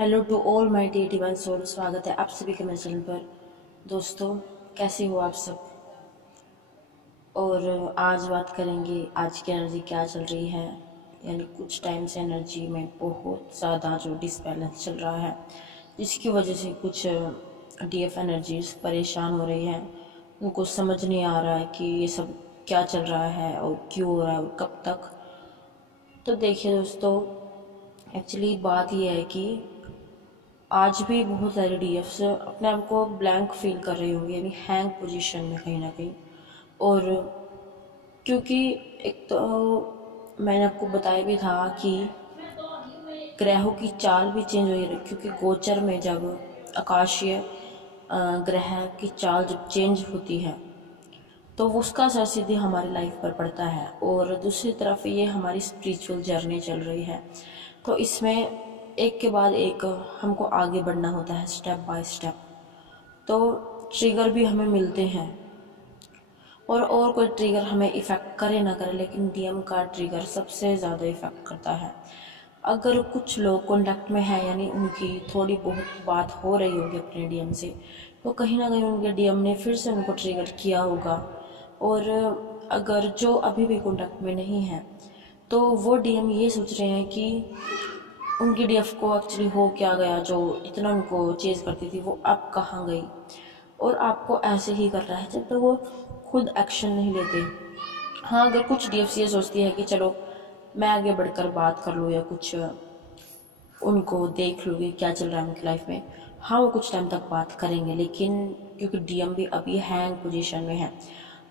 Hello to all my dear divine soul. स्वागत है आप सभी के मेरे चैनल पर। दोस्तों, कैसे हो आप सब। और आज बात करेंगे आज की एनर्जी क्या चल रही है। यानी कुछ टाइम से एनर्जी में बहुत ज़्यादा जो डिसबैलेंस चल रहा है, जिसकी वजह से कुछ डीएफ एनर्जीज परेशान हो रही हैं। उनको समझ नहीं आ रहा है कि ये सब क्या चल रहा है और क्यों हो रहा है और कब तक। तो देखिए दोस्तों, एक्चुअली बात ये है कि आज भी बहुत सारे डीएफ्स अपने आप को ब्लैंक फील कर रहे होंगे, यानी हैंग पोजीशन में कहीं ना कहीं। और क्योंकि एक तो मैंने आपको बताया भी था कि ग्रहों की चाल भी चेंज हो रही है, क्योंकि गोचर में जब आकाशीय ग्रह की चाल जब चेंज होती है तो उसका असर सीधे हमारी लाइफ पर पड़ता है। और दूसरी तरफ ये हमारी स्पिरिचुअल जर्नी चल रही है, तो इसमें एक के बाद एक हमको आगे बढ़ना होता है स्टेप बाय स्टेप। तो ट्रिगर भी हमें मिलते हैं, और कोई ट्रिगर हमें इफ़ेक्ट करे ना करे, लेकिन डीएम का ट्रिगर सबसे ज़्यादा इफ़ेक्ट करता है। अगर कुछ लोग कॉन्टैक्ट में हैं, यानी उनकी थोड़ी बहुत बात हो रही होगी अपने डीएम से, तो कहीं ना कहीं उनके डीएम ने फिर से उनको ट्रिगर किया होगा। और अगर जो अभी भी कॉन्टैक्ट में नहीं है, तो वो डीएम ये सोच रहे हैं कि उनकी डीएफ को एक्चुअली हो क्या गया, जो इतना उनको चेज करती थी वो अब कहाँ गई। और आपको ऐसे ही कर रहा है जब तक वो खुद एक्शन नहीं लेते। हाँ, अगर कुछ डीएफ ये सोचती है कि चलो मैं आगे बढ़कर बात कर लूँ या कुछ उनको देख लूँ कि क्या चल रहा है उनकी लाइफ में, हाँ वो कुछ टाइम तक बात करेंगे। लेकिन क्योंकि डीएम भी अभी हैंग पोजीशन में है,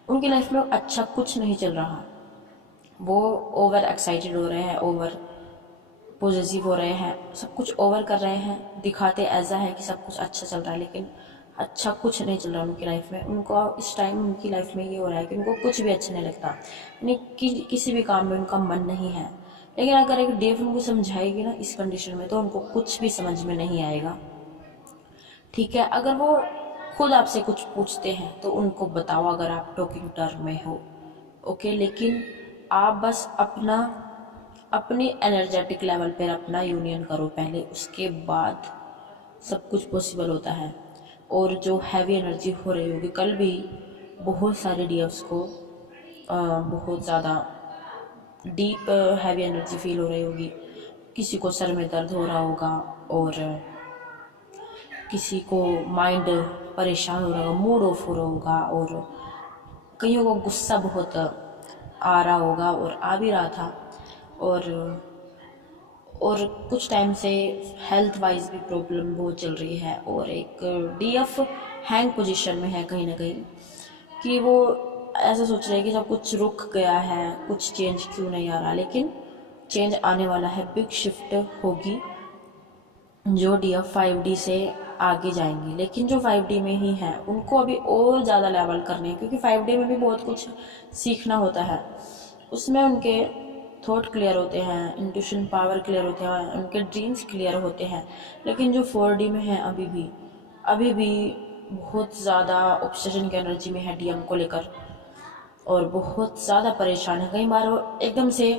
उनकी लाइफ में अच्छा कुछ नहीं चल रहा। वो ओवर एक्साइटेड हो रहे हैं, ओवर पॉजिटिव हो रहे हैं, सब कुछ ओवर कर रहे हैं, दिखाते ऐसा है कि सब कुछ अच्छा चल रहा है, लेकिन अच्छा कुछ नहीं चल रहा उनकी लाइफ में। उनको इस टाइम उनकी लाइफ में ये हो रहा है कि उनको कुछ भी अच्छा नहीं लगता, यानी किसी भी काम में उनका मन नहीं है। लेकिन अगर एक डेव उनको समझाएगी ना इस कंडीशन में, तो उनको कुछ भी समझ में नहीं आएगा। ठीक है, अगर वो खुद आपसे कुछ पूछते हैं तो उनको बताओ, अगर आप टॉकिंग टर्म में हो, ओके। लेकिन आप बस अपनी एनर्जेटिक लेवल पर अपना यूनियन करो पहले, उसके बाद सब कुछ पॉसिबल होता है। और जो हैवी एनर्जी हो रही होगी, कल भी बहुत सारे डीएफ्स को बहुत ज़्यादा डीप हैवी एनर्जी फील हो रही होगी। किसी को सर में दर्द हो रहा होगा, और किसी को माइंड परेशान हो रहा होगा, मूड ऑफ हो रहा होगा, और कईयों को गुस्सा बहुत आ रहा होगा और आ भी रहा था। और कुछ टाइम से हेल्थ वाइज भी प्रॉब्लम बहुत चल रही है। और एक डीएफ हैंग पोजीशन में है कहीं ना कहीं, कि वो ऐसा सोच रहे हैं कि सब कुछ रुक गया है, कुछ चेंज क्यों नहीं आ रहा। लेकिन चेंज आने वाला है, बिग शिफ्ट होगी। जो डीएफ 5D से आगे जाएंगे, लेकिन जो 5D में ही है उनको अभी और ज़्यादा लेवल करने हैं, क्योंकि 5D में भी बहुत कुछ सीखना होता है। उसमें उनके थॉट क्लियर होते हैं, इंट्यूशन पावर क्लियर होते हैं, उनके ड्रीम्स क्लियर होते हैं। लेकिन जो 4D में है अभी भी बहुत ज़्यादा ऑब्सेशन की एनर्जी में है डीएम को लेकर, और बहुत ज़्यादा परेशान है। कई बार वो एकदम से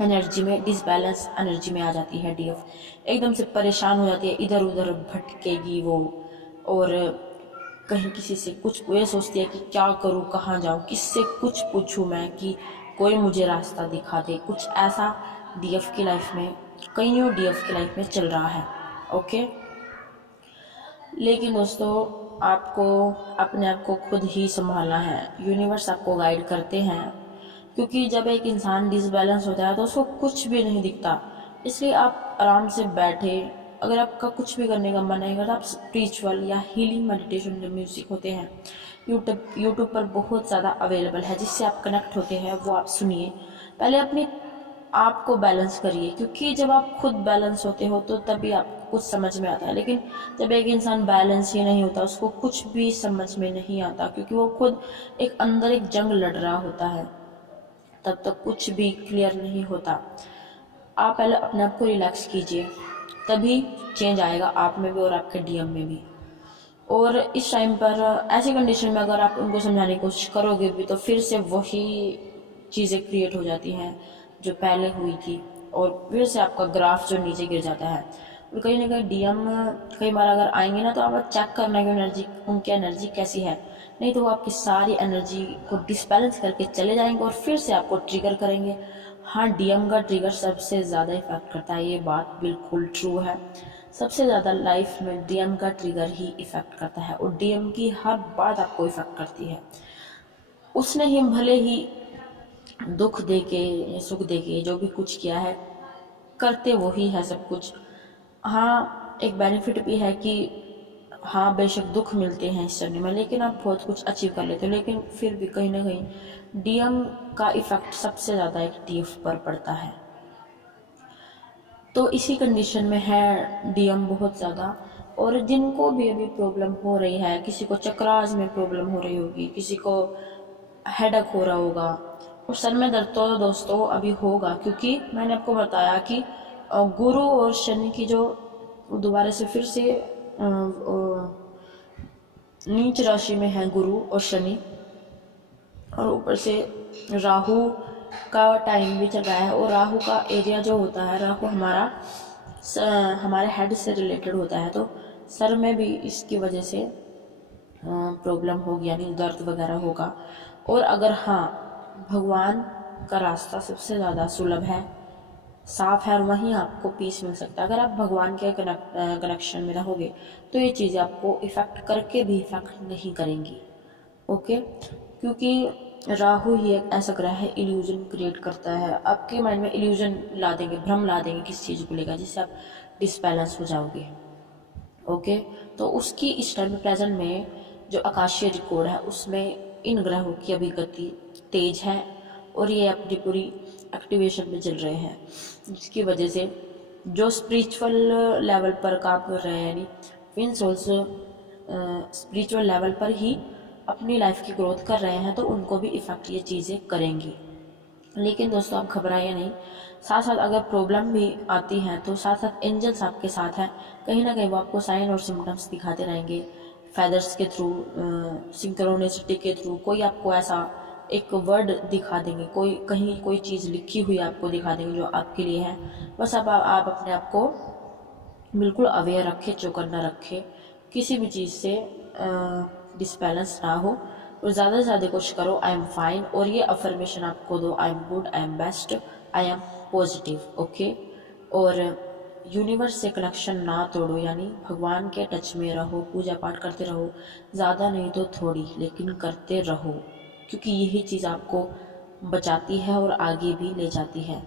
एनर्जी में डिसबैलेंस एनर्जी में आ जाती है डीएफ, एकदम से परेशान हो जाती है, इधर उधर भटकेगी वो। और कहीं किसी से कुछ ये सोचती है कि क्या करूँ, कहाँ जाऊँ, किससे कुछ पूछूँ मैं कि कोई मुझे रास्ता दिखा दे। कुछ ऐसा डीएफ की लाइफ में, कईयों डीएफ की लाइफ में चल रहा है, ओके। लेकिन दोस्तों, आपको अपने आप को खुद ही संभालना है। यूनिवर्स आपको गाइड करते हैं, क्योंकि जब एक इंसान डिसबैलेंस होता है तो उसको कुछ भी नहीं दिखता। इसलिए आप आराम से बैठे, अगर आपका कुछ भी करने का मन नहीं करता, आप स्पिरिचुअल या हीलिंग मेडिटेशन जो म्यूजिक होते हैं यूट्यूब पर बहुत ज़्यादा अवेलेबल है, जिससे आप कनेक्ट होते हैं, वो आप सुनिए। पहले अपने आप को बैलेंस करिए, क्योंकि जब आप खुद बैलेंस होते हो तो तभी आपको कुछ समझ में आता है। लेकिन जब एक इंसान बैलेंस ही नहीं होता, उसको कुछ भी समझ में नहीं आता, क्योंकि वो खुद एक अंदर एक जंग लड़ रहा होता है, तब तक कुछ भी क्लियर नहीं होता। आप पहले अपने आप को रिलैक्स कीजिए, तभी चेंज आएगा आप में भी और आपके डीएम में भी। और इस टाइम पर ऐसी कंडीशन में अगर आप उनको समझाने की कोशिश करोगे भी, तो फिर से वही चीज़ें क्रिएट हो जाती हैं जो पहले हुई थी, और फिर से आपका ग्राफ जो नीचे गिर जाता है। और कहीं ना कहीं डीएम कई बार अगर आएंगे ना, तो आप चेक करना कि एनर्जी, उनकी एनर्जी कैसी है, नहीं तो वो आपकी सारी एनर्जी को डिसबैलेंस करके चले जाएंगे और फिर से आपको ट्रिगर करेंगे। हाँ, डीएम का ट्रिगर सबसे ज़्यादा इफेक्ट करता है, ये बात बिल्कुल ट्रू है। सबसे ज़्यादा लाइफ में डीएम का ट्रिगर ही इफेक्ट करता है और डीएम की हर बात आपको इफेक्ट करती है। उसने ही भले ही दुख देके सुख देके जो भी कुछ किया है, करते वो ही है सब कुछ। हाँ, एक बेनिफिट भी है कि हाँ बेशक दुख मिलते हैं इस जर्नी में, लेकिन आप बहुत कुछ अचीव कर लेते हो, लेकिन फिर भी कहीं ना कहीं डीएम का इफेक्ट सबसे ज़्यादा एक डीएफ पर पड़ता है। तो इसी कंडीशन में है डीएम बहुत ज़्यादा। और जिनको भी अभी प्रॉब्लम हो रही है, किसी को चक्रास में प्रॉब्लम हो रही होगी, किसी को हेडक हो रहा होगा, और सर में दर्द तो दोस्तों अभी होगा, क्योंकि मैंने आपको बताया कि गुरु और शनि की जो दोबारा से फिर से नीच राशि में है गुरु और शनि, और ऊपर से राहु का टाइम भी चल रहा है। और राहु का एरिया जो होता है, राहु हमारे हेड से रिलेटेड होता है, तो सर में भी इसकी वजह से प्रॉब्लम होगी, यानी दर्द वगैरह होगा। और अगर हाँ, भगवान का रास्ता सबसे ज़्यादा सुलभ है, साफ है, और वहीं आपको पीस मिल सकता है। अगर आप भगवान के कनेक्शन में रहोगे तो ये चीज़ें आपको इफ़ेक्ट करके भी इफ़ेक्ट नहीं करेंगी। ओके, क्योंकि राहु ही एक ऐसा ग्रह है, इल्यूजन क्रिएट करता है, आपके माइंड में इल्यूजन ला देंगे, भ्रम ला देंगे किसी चीज़ को लेकर, जिससे आप डिसबैलेंस हो जाओगे। ओके, तो उसकी इस टाइम प्रेजेंट में जो आकाशीय रिकॉर्ड है उसमें इन ग्रहों की अभी गति तेज है और ये अपनी पूरी एक्टिवेशन में चल रहे हैं, जिसकी वजह से जो स्पिरिचुअल लेवल पर काम कर रहे हैं, यानी मीन्स ऑल्सो स्पिरिचुअल लेवल पर ही अपनी लाइफ की ग्रोथ कर रहे हैं, तो उनको भी इफ़ेक्ट ये चीज़ें करेंगी। लेकिन दोस्तों आप घबराइए नहीं, साथ साथ अगर प्रॉब्लम भी आती है तो साथ साथ एंजल्स आपके साथ हैं, कहीं ना कहीं वो आपको साइन और सिम्टम्स दिखाते रहेंगे, फेदर्स के थ्रू, सिंक्रोनिसिटी के थ्रू, कोई आपको ऐसा एक वर्ड दिखा देंगे, कोई कहीं कोई चीज़ लिखी हुई आपको दिखा देंगे जो आपके लिए है। बस आप अपने आप को बिल्कुल अवेयर रखें, चौकन्ना ना रखें, किसी भी चीज़ से डिसबैलेंस ना हो, और ज़्यादा से ज़्यादा कोशिश करो आई एम फाइन, और ये अफर्मेशन आपको दो, I am good, I am best, I am positive. Okay, और यूनिवर्स से कनेक्शन ना तोड़ो, यानी भगवान के टच में रहो, पूजा पाठ करते रहो, ज़्यादा नहीं तो थोड़ी, लेकिन करते रहो, क्योंकि यही चीज़ आपको बचाती है और आगे भी ले जाती है।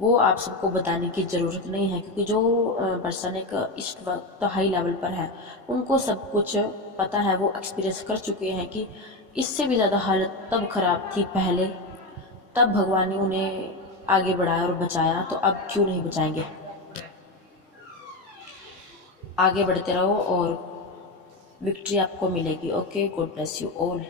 वो आप सबको बताने की ज़रूरत नहीं है, क्योंकि जो पर्सन एक इस वक्त हाई लेवल पर है, उनको सब कुछ पता है, वो एक्सपीरियंस कर चुके हैं कि इससे भी ज़्यादा हालत तब ख़राब थी पहले, तब भगवान ने उन्हें आगे बढ़ाया और बचाया, तो अब क्यों नहीं बचाएंगे। आगे बढ़ते रहो और विक्ट्री आपको मिलेगी। Okay, God bless you all.